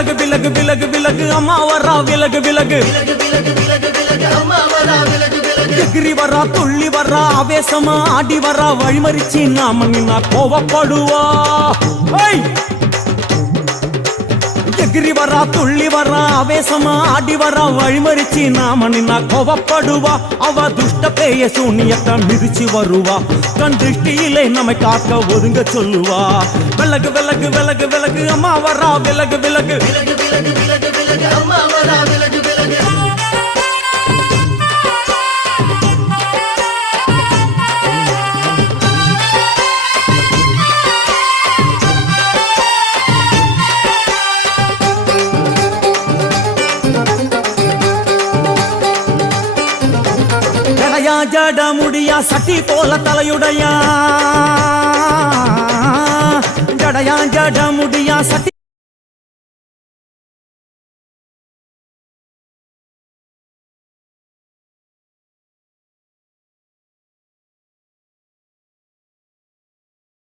விலகு விலகு விலகு விலகு அம்மா வரா விலகு விலகு எகிரி வரா துள்ளி வரா ஆவேசமா ஆடி வரா வழிமறிச்சு நாம நின்னா கோவப்படுவா எகிரி வரா துள்ளி வரா ஆவேசமா ஆடி வரா வழிமறிச்சு நாம நின்னா கோவப்படுவா அவ துஷ்ட பேய சூனியத்தை மிதிச்சு வருவா கண் திருஷ்டியிலே நம்மை காக்க ஒதுங்க சொல்லுவா விலகு விலகு விலகு விலகு அம்மா வரா விலகு விலகு அம்மா வரா விலகு விலகு ஜட முடியா சட்டி போல தலையுடையா ஜடையா ஜட முடியா சட்டி